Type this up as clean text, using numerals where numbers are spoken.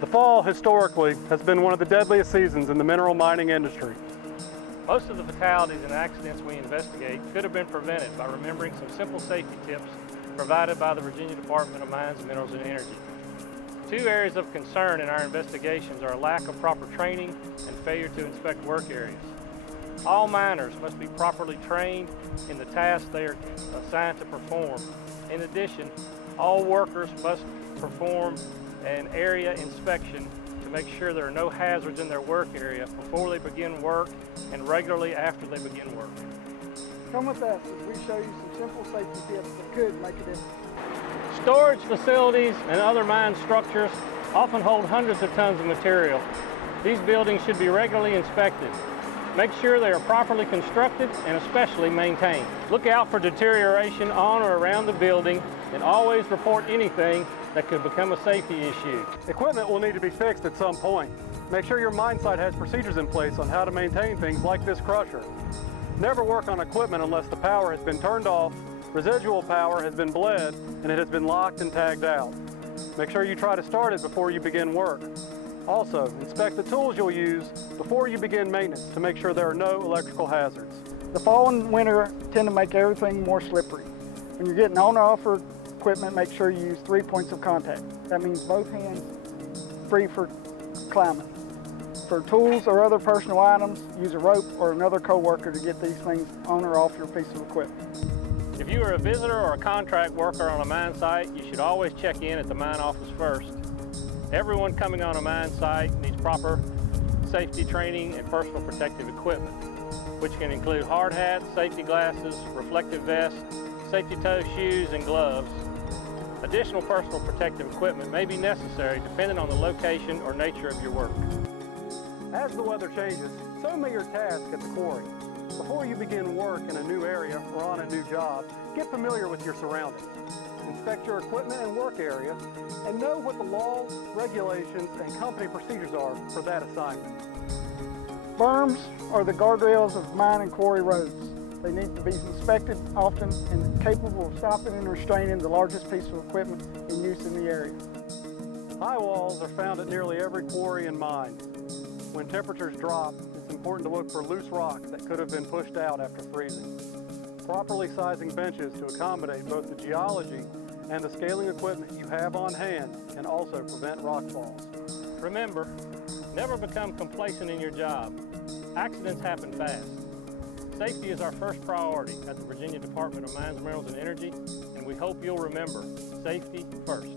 The fall, historically, has been one of the deadliest seasons in the mineral mining industry. Most of the fatalities and accidents we investigate could have been prevented by remembering some simple safety tips provided by the Virginia Department of Mines, Minerals, and Energy. Two areas of concern in our investigations are a lack of proper training and failure to inspect work areas. All miners must be properly trained in the tasks they are assigned to perform. In addition, all workers must perform an area inspection to make sure there are no hazards in their work area before they begin work and regularly after they begin work. Come with us as we show you some simple safety tips that could make a difference. Storage facilities and other mine structures often hold hundreds of tons of material. These buildings should be regularly inspected. Make sure they are properly constructed and especially maintained. Look out for deterioration on or around the building and always report anything that could become a safety issue. Equipment will need to be fixed at some point. Make sure your mine site has procedures in place on how to maintain things like this crusher. Never work on equipment unless the power has been turned off, residual power has been bled, and it has been locked and tagged out. Make sure you try to start it before you begin work. Also, inspect the tools you'll use before you begin maintenance to make sure there are no electrical hazards. The fall and winter tend to make everything more slippery. When you're getting on or off for equipment, make sure you use 3 points of contact. That means both hands free for climbing. For tools or other personal items, use a rope or another coworker to get these things on or off your piece of equipment. If you are a visitor or a contract worker on a mine site, you should always check in at the mine office first. Everyone coming on a mine site needs proper safety training and personal protective equipment, which can include hard hats, safety glasses, reflective vests, safety toe shoes, and gloves. Additional personal protective equipment may be necessary depending on the location or nature of your work. As the weather changes, so may your task at the quarry. Before you begin work in a new area or on a new job, get familiar with your surroundings. Inspect your equipment and work area, and know what the laws, regulations, and company procedures are for that assignment. Berms are the guardrails of mine and quarry roads. They need to be inspected often and capable of stopping and restraining the largest piece of equipment in use in the area. High walls are found at nearly every quarry and mine. When temperatures drop, it's important to look for loose rocks that could have been pushed out after freezing. Properly sizing benches to accommodate both the geology and the scaling equipment you have on hand can also prevent rock falls. Remember, never become complacent in your job. Accidents happen fast. Safety is our first priority at the Virginia Department of Mines, Minerals, and Energy, and we hope you'll remember, safety first.